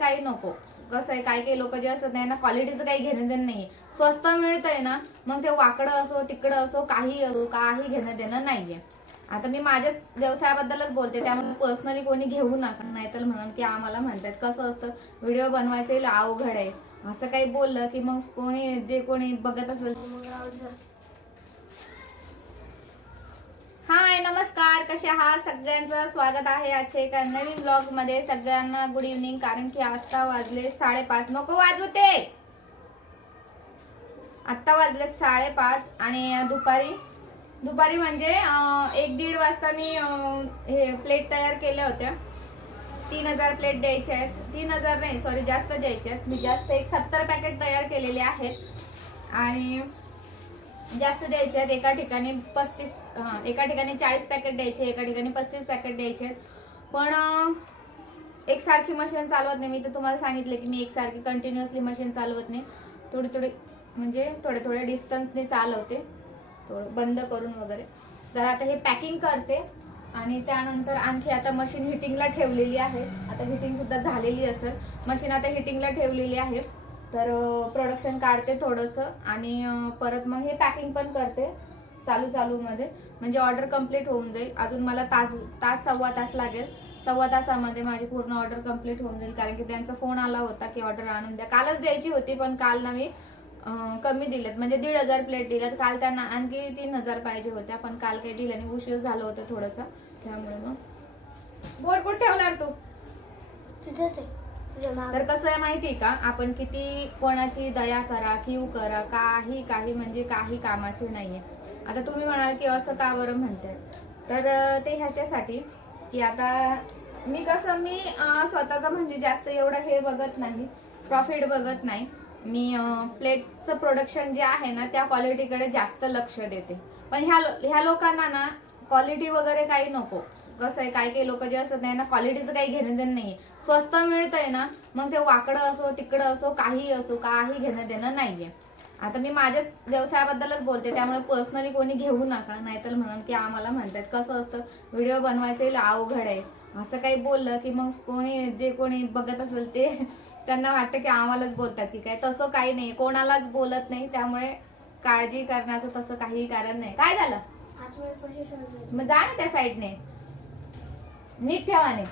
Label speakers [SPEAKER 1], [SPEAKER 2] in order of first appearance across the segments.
[SPEAKER 1] काही नको. कसं आहे काही काही लोक जे असतात ना क्वालिटीचं काही घेणं देणं नाही स्वस्त मिळतंय ना मग ते वाकडं असो तिकडं असो काही असो काही घेणं देणं नाहीये. आता मी माझ्याच व्यवसायाबद्दलच बोलते त्यामुळे पर्सनली कोणी घेऊ नका. नाहीतर म्हणून की आम्हाला म्हणतात कसं असतं व्हिडिओ बनवायचे अवघड आहे. असं काही बोललं की मग कोणी जे कोणी बघत असेल हाय नमस्कार. कसे आहात? सगळ्यांचं स्वागत आहे आजच्या एका नवीन ब्लॉगमध्ये सगळ्यांना गुड इव्हनिंग कारण की आता वाजले साडेपाच. नको वाजवते आत्ता वाजले साडेपाच आणि दुपारी दुपारी म्हणजे एक दीड वाजता मी हे प्लेट तयार केल्या होत्या. तीन हजार प्लेट द्यायच्या आहेत. तीन हजार नाही सॉरी जास्त द्यायचे आहेत. मी जास्त एक सत्तर पॅकेट तयार केलेले आहेत. आणि जास्त द्यायचे आहेत. एका ठिकाणी पस्तीस हां एका ठिकाणी चाळीस पॅकेट द्यायचे एका ठिकाणी पस्तीस पॅकेट द्यायचे पण एकसारखी मशीन चालवत नाही. मी तर तुम्हाला सांगितले की मी एकसारखी कंटिन्युअसली मशीन चालवत नाही. थोडी थोडी म्हणजे थोडे थोडे डिस्टन्सने चालवते. थोडं बंद करून वगैरे. तर आता हे पॅकिंग करते. आणि त्यानंतर आणखी आता मशीन हिटिंगला ठेवलेली आहे. आता हिटिंग सुद्धा झालेली असेल. मशीन आता हिटिंगला ठेवलेली आहे. तर प्रोडक्शन काढते थोडंसं आणि परत मग हे पॅकिंग पण करते चालू चालूमध्ये म्हणजे ऑर्डर कंप्लीट होऊन जाईल. अजून मला तास तास सव्वा तास लागेल. सव्वा तासामध्ये माझी पूर्ण ऑर्डर कंप्लीट होऊन जाईल. कारण की त्यांचा फोन आला होता की ऑर्डर आणून द्या. कालच द्यायची होती पण काल ना मी कमी दिलेत. म्हणजे दीड हजार प्लेट दिल्यात काल त्यांना आणखी तीन हजार पाहिजे होत्या पण काल काही दिलं नाही. उशीर झालं होतं थोडंसं. त्यामुळे मग. बोट बोट ठेवणार तू?
[SPEAKER 2] तिथेच आहे.
[SPEAKER 1] तर कसं आहे माहिती का? आपण किती कोणाची दया करा किव करा काही काही म्हणजे काही कामाची नाहीये. आता तुम्ही म्हणाल की असं का बरं म्हणताय? तर ते ह्याच्यासाठी की आता मी कसं मी स्वतःचा म्हणजे जास्त एवढं हे बघत नाही प्रॉफिट बघत नाही. मी प्लेटचं प्रोडक्शन जे आहे ना त्या क्वालिटीकडे जास्त लक्ष देते. पण ह्या ह्या लोकांना ना क्वालिटी वगैरे काही नको. कसं आहे काही काही लोक जे असतात ना क्वालिटीचं काही घेणं देणं नाही स्वस्त मिळतंय ना मग ते वाकडं असो तिकडं असो काही असो काही घेणं देणं नाहीये. आता मी माझ्याच व्यवसायाबद्दलच बोलते त्यामुळे पर्सनली कोणी घेऊ नका. नाहीतर म्हणून की आम्हाला म्हणतात कसं असतं व्हिडिओ बनवायचे अवघड आहे. असं काही बोललं की मग कोणी जे कोणी बघत असेल ते त्यांना वाटतं की आम्हालाच बोलतात की काय. तसं काही नाही कोणालाच बोलत नाही त्यामुळे काळजी करण्याचं तसं काही कारण नाही. काय झालं? मग जा ना त्या साईडने. नीट ठेवाने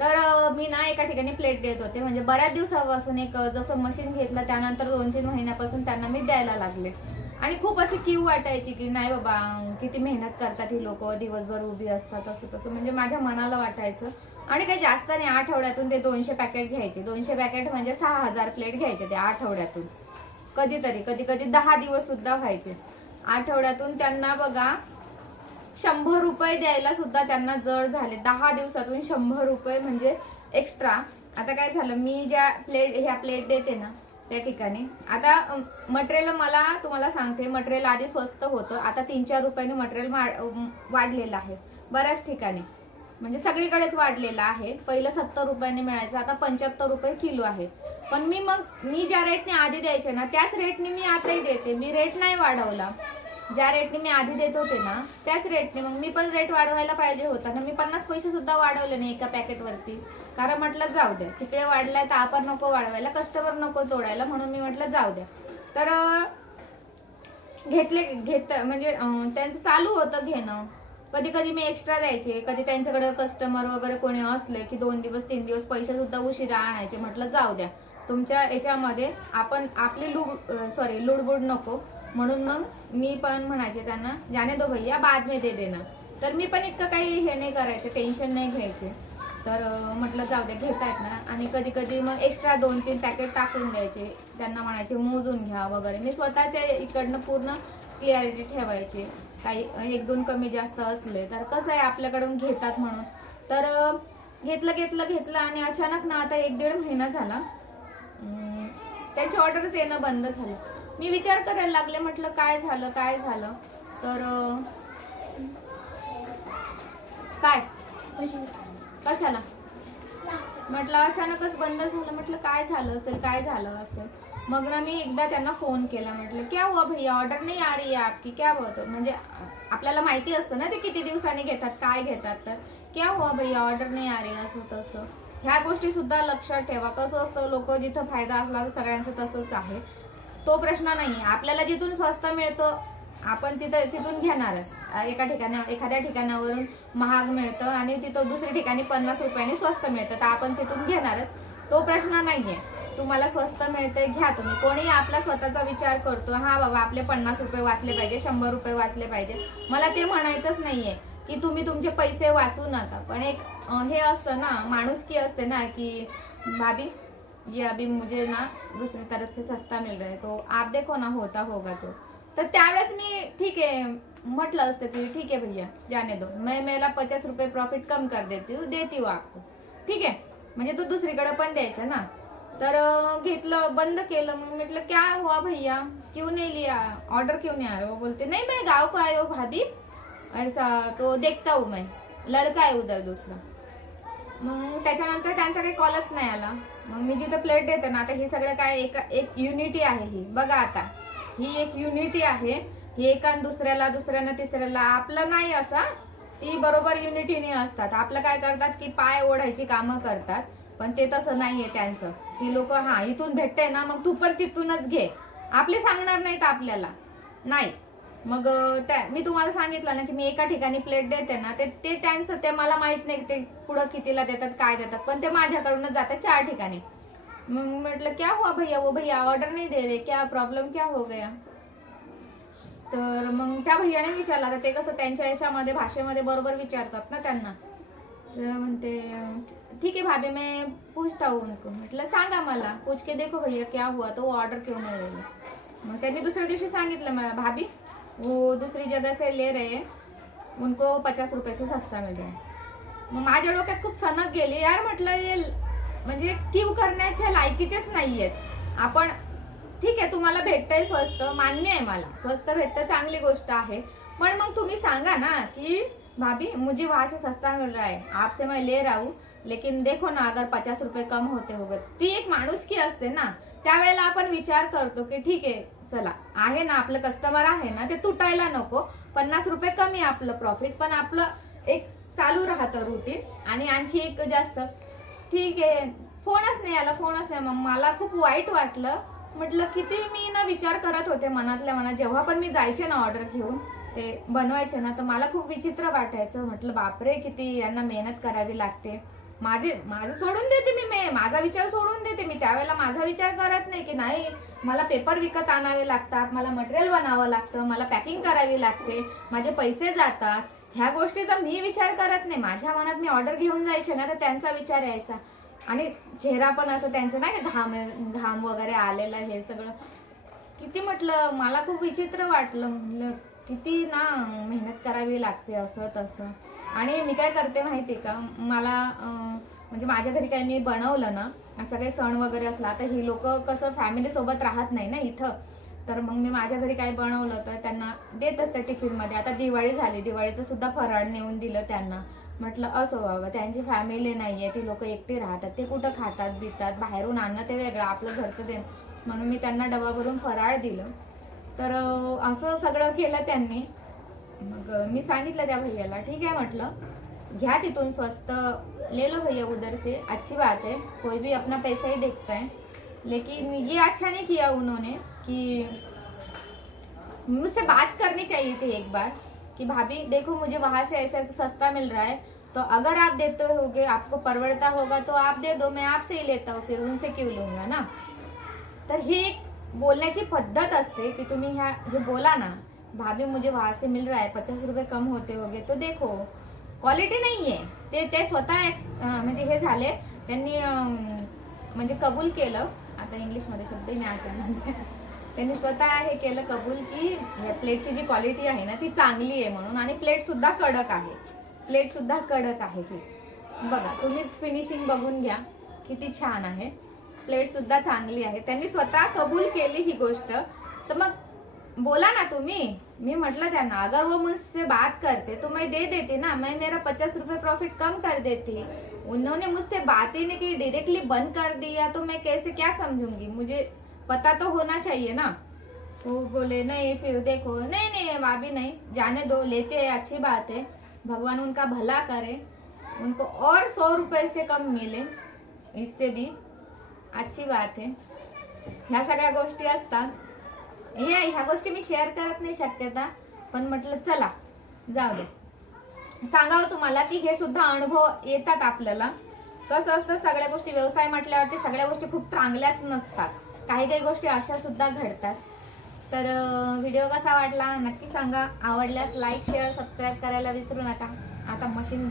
[SPEAKER 1] तर मी ना एका ठिकाणी प्लेट देत होते. म्हणजे बऱ्याच दिवसापासून एक जसं मशीन घेतलं त्यानंतर दोन तीन महिन्यापासून त्यांना मी द्यायला लागले. आणि खूप अशी किव वाटायची की नाही बाबा किती मेहनत करतात ही लोक दिवसभर उभी असतात असं तसं. म्हणजे माझ्या मनाला वाटायचं. आणि काही जास्त नाही आठवड्यातून ते दोनशे पॅकेट घ्यायचे. दोनशे पॅकेट म्हणजे सहा हजार प्लेट घ्यायचे ते आठवड्यातून. कधीतरी कधी कधी दहा दिवस सुद्धा व्हायचे. आठवड्यातून त्यांना बघा शंभर रुपये द्यायला सुद्धा त्यांना जड झाले. दहा दिवसातून शंभर रुपये म्हणजे एक्स्ट्रा आता काय झालं मी ज्या प्लेट ह्या प्लेट देते ना त्या ठिकाणी. आता मटेरियल मला तुम्हाला सांगते मटेरियल आधी स्वस्त होतं. आता तीन चार रुपयाने मटेरियल वाढलेलं आहे. बऱ्याच ठिकाणी. म्हणजे सगळीकडेच वाढलेलं आहे. पहिलं सत्तर रुपयाने मिळायचं आता पंच्याहत्तर रुपये किलो आहे. पण मी मग मी ज्या रेटने आधी द्यायचे ना त्याच रेटने मी आताही देते. मी रेट नाही वाढवला. ज्या रेटने मी आधी देत होते ना त्याच रेटने मग मी पण रेट वाढवायला पाहिजे होता. ना मी पन्नास पैसे सुद्धा वाढवले नाही एका पॅकेटवरती कारण म्हटलं जाऊ द्या. तिकडे वाढलाय तर आपण नको वाढवायला कस्टमर नको तोडायला म्हणून मी म्हटलं जाऊ द्या. तर घेतले घेत म्हणजे त्यांचं चालू होतं घेणं. कधी कधी मी एक्स्ट्रा द्यायचे. कधी त्यांच्याकडे कस्टमर वगैरे कोणी असले की दोन दिवस तीन दिवस पैसे सुद्धा उशिरा आणायचे. म्हटलं जाऊ द्या. तुमच्या याच्यामध्ये आपण आपली लुड सॉरी लुडबुड नको. म्हणून मग मी पण म्हणायचे त्यांना जाने दो भैया बाद में दे देना. तर मी पण इतकं काही हे नाही करायचे टेन्शन नाही घ्यायचे. तर म्हटलं जाऊ दे घेतायत ना. आणि कधी कधी मग एक्स्ट्रा दोन तीन पॅकेट टाकून द्यायचे. त्यांना म्हणायचे मोजून घ्या वगैरे. मी स्वतःच्या इकडनं पूर्ण क्लिअरिटी ठेवायची. काही एक दोन कमी जास्त असले तर कसं आहे आपल्याकडून घेतात म्हणून. तर घेतलं घेतलं घेतलं आणि अचानक ना आता एक दीड महिना झाला. त्याची ऑर्डरच येणं बंद झालं. मी विचार करायला लागले म्हटलं काय झालं काय झालं? तर काय? कशाला? म्हटलं अचानकच बंद झालं म्हटलं काय झालं असेल काय झालं असेल? मग ना मी एकदा त्यांना फोन केला म्हटलं क्या हुआ भैया? ऑर्डर नाही आ रही है आपकी क्या हुआ? तो म्हणजे आपल्याला माहिती असतं ना ते किती दिवसांनी घेतात काय घेतात तर. क्या हुआ भैया? ऑर्डर नाही आ रही असं तसं. ह्या गोष्टी सुद्धा लक्षात ठेवा. कसं असतं लोक जिथं फायदा असला तर सगळ्यांचं तसंच आहे. तो प्रश्न नाही आपल्याला जिथून स्वस्त मिळतं आपण तिथं तिथून घेणारच एका ठिकाणी एखाद्या ठिकाणावरून महाग मिळतं आणि तिथं दुसऱ्या ठिकाणी पन्नास रुपयांनी स्वस्त मिळतं. तर आपण तिथून घेणारच. तो प्रश्न नाहीये. तुम्हाला स्वस्त मिळते घ्या तुम्ही. कोणी आपला स्वतःचा विचार करतो हा बाबा आपले पन्नास रुपये वाचले पाहिजे शंभर रुपये वाचले पाहिजे. मला ते म्हणायचंच नाहीये की तुम्ही तुमचे पैसे वाचू नका. पण एक हे असतं ना माणुसकी असते ना की भाभी ये अभी मुझे ना दूसरी तरफ से सस्ता मिल रहा है तो आप देखो ना होता होगा तो। तर त्यावेळेस मी ठीक आहे म्हटलं असतं की ठीक आहे भैया जाने दो। मैं मेरा पचास रुपये प्रॉफिट कम कर देती हूँ देती हूँ आपको। ठीक आहे? म्हणजे तू दुसरीकडे पण द्यायचं ना। तर घेतलं बंद केलं मग म्हटलं क्या हुआ भैया? क्यों नहीं लिया? ऑर्डर क्यों नहीं आ रहा? वो बोलते नहीं मैं गाव को आयो भाभी ऐसा तो देखता हूँ मैं। लड़का आहे उधर दुसरा। मग त्याच्यानंतर त्यांचा काही कॉलच नाही आला. मग मी जिथं प्लेट देते ना आता हे सगळं काय एक एक युनिटी आहे ही. बघा आता ही एक युनिटी आहे. ही एका दुसऱ्याला दुसऱ्यानं तिसऱ्याला. आपलं नाही असा. ती बरोबर युनिटीने असतात. आपलं काय करतात की पाय ओढायची कामं करतात पण ते तसं नाहीये त्यांचं. ती लोक हा इथून भेटते ना मग तू पण तिथूनच घे. आपले सांगणार नाहीत आपल्याला. नाही. मग त्या मी तुम्हाला सांगितलं ना की मी एका ठिकाणी प्लेट देते ना ते ते त्यांचं ते मला माहीत नाही ते पुढं कितीला देतात काय देतात पण ते माझ्याकडूनच जातात चार ठिकाणी. मग म्हटलं क्या हुआ भैया? वो भैया ऑर्डर नाही दे रहे क्या प्रॉब्लेम क्या हो गया? तर मग त्या भैयाने विचारला तर ते कसं त्यांच्या याच्यामध्ये भाषेमध्ये बरोबर विचारतात ना त्यांना. तर म्हणते ठीक है भाभी मैं पूछता हूँ उनको. म्हटलं सांगा मला पूछ के देखो भैया क्या हुआ? तो ऑर्डर क्यों नाही रहे मग त्यांनी दुसऱ्या दिवशी सांगितलं मला भाभी वो दूसरी जगह से ले रहे हैं। उनको पचास रुपये से सस्ता मिल रहा है। मग माझ्या डोक्यात खूप सनक गेली. यार म्हटलं हे म्हणजे क्यू करण्याच्या लायकीचेच नाहीयेत. आपण ठीक आहे तुम्हाला भेटतंय स्वस्त. मान्य आहे मला. स्वस्त भेटतं चांगली गोष्ट आहे. पण मग तुम्ही सांगा ना की भाभी मुझे वहां से सस्ता मिल रहा है. आपसे मैं ले रहा हूँ. लेकिन देखो ना अगर पचास रुपये कम होते होगे. ती एक माणुसकी असते ना. त्यावेळेला आपण विचार करतो की ठीक आहे चला आहे ना आपलं कस्टमर आहे ना ते तुटायला नको. पन्नास रुपये कमी आपलं प्रॉफिट पण आपलं एक चालू राहतं रुटीन आणि आणखी एक जास्त. ठीक आहे फोनच नाही आला फोनच नाही. मग मला खूप वाईट वाटलं. म्हटलं किती मी ना विचार करत होते मनातल्या मनात. जेव्हा पण मी जायचे ना ऑर्डर घेऊन ते बनवायचे ना तर मला खूप विचित्र वाटायचं. म्हटलं बापरे किती यांना मेहनत करावी लागते. माझे माझं सोडून देते मी मे माझा विचार सोडून देते मी. त्यावेळेला माझा विचार करत नाही की नाही मला पेपर विकत आणावे लागतात मला मटेरियल बनावं लागतं मला पॅकिंग करावी लागते माझे पैसे जातात. ह्या गोष्टीचा मी विचार करत नाही. माझ्या मनात मी ऑर्डर घेऊन जायचे ना तर त्यांचा विचार यायचा. आणि चेहरा पण असं त्यांचं नाही का घाम घाम वगैरे आलेलं हे सगळं. किती म्हटलं मला खूप विचित्र वाटलं. म्हटलं किती ना मेहनत करावी लागते असं तसं. आणि मी काय करते माहिती आहे का? मला म्हणजे माझ्या घरी काही मी बनवलं ना असं काही सण वगैरे असला तर ही लोक कसं फॅमिलीसोबत राहत नाही ना इथं. तर मग मी माझ्या घरी काही बनवलं तर त्यांना देत असते टिफिनमध्ये. आता दिवाळी झाली दिवाळीचं सुद्धा फराळ नेऊन दिलं त्यांना. म्हटलं असो बाबा त्यांची फॅमिली नाही आहे ती लोक एकटी राहतात. ते कुठं खातात बितात बाहेरून आणणं ते वेगळं आपलं घरचं देणं. म्हणून मी त्यांना डबा भरून फराळ दिलं. तर असं सगळं केलं त्यांनी. मग मी सांगितलं त्या भैयाला, ठीक आहे, म्हटलं. घ्या तिथून स्वस्त. ले लो भैया उधर से अच्छी बात है. कोई भी अपना पैसा ही देखता है. लेकिन ये अच्छा नहीं किया उन्होंने कि मुझसे बात करनी चाहिए थी एक बार कि, भाभी, देखो मुझे वहाँ से ऐसे ऐसे सस्ता मिल रहा है। तो अगर आप देते होगे, आपको परवड़ता होगा तो आप दे दो, मैं आपसे ही लेता हूँ, फिर उनसे क्यों लूँगा ना? तर ही एक बोलण्याची पद्धत असते की तुम्ही ह्या हे बोला ना भाभी मुझे वहां से मिल रहा है पचास रुपये कम होते होगे तो देखो क्वालिटी नाही आहे. ते ते स्वतः एक्स म्हणजे हे झाले त्यांनी म्हणजे कबूल केलं आता इंग्लिशमध्ये शब्दही नाही आठवणार त्यांनी स्वतः हे केलं कबूल की प्लेटची जी क्वालिटी आहे ना ती चांगली आहे म्हणून आणि प्लेटसुद्धा कडक आहे. प्लेटसुद्धा कडक आहे ही. बघा तुम्हीच फिनिशिंग बघून घ्या किती छान आहे. प्लेट सुद्धा चांगली आहे. त्यांनी स्वतः कबूल केली ही गोष्ट. तर मग बोला ना तुम्ही. मी म्हटलं त्यांना अगर वो मुझसे बात करते तो मैं दे देती ना. मैं मेरा पचास रुपये प्रॉफिट कम कर देती. उन्होंने मुझसे बात ही नहीं की डायरेक्टली बंद कर दिया. तो मैं कैसे क्या समझूंगी? मुझे पता तो होना चाहिए ना। वो बोले नहीं फिर देखो. नहीं नहीं भाभी नहीं. जाने दो लेते हैं अच्छी बात है. भगवान उनका भला करे. उनको और सौ रुपये से कम मिले इससे भी. अच्छी बात आहे. ह्या सगळ्या गोष्टी असतात. हे ह्या गोष्टी मी शेअर करत नाही शक्यता पण म्हटलं चला जाऊ दे. सांगावं तुम्हाला की हे सुद्धा अनुभव येतात आपल्याला. कसं असतं सगळ्या गोष्टी व्यवसाय म्हटल्यावरती सगळ्या गोष्टी खूप चांगल्याच नसतात. काही काही गोष्टी अशा सुद्धा घडतात. तर व्हिडिओ कसा वाटला नक्की सांगा. आवडल्यास लाईक शेअर सबस्क्राईब करायला विसरू नका. आता मशीन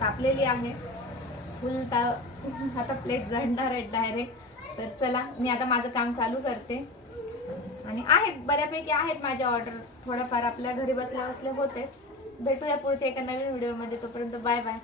[SPEAKER 1] तापलेली आहे. फुल ता आता प्लेट झडणार आहेत डायरेक्ट तर चला मी आता माझं काम चालू करते. आणि आहेत बऱ्यापैकी आहेत माझ्या ऑर्डर थोडंफार आपल्या घरी बसल्या बसल्या होते. भेटूया पुढच्या एका नवीन व्हिडिओमध्ये तोपर्यंत बाय बाय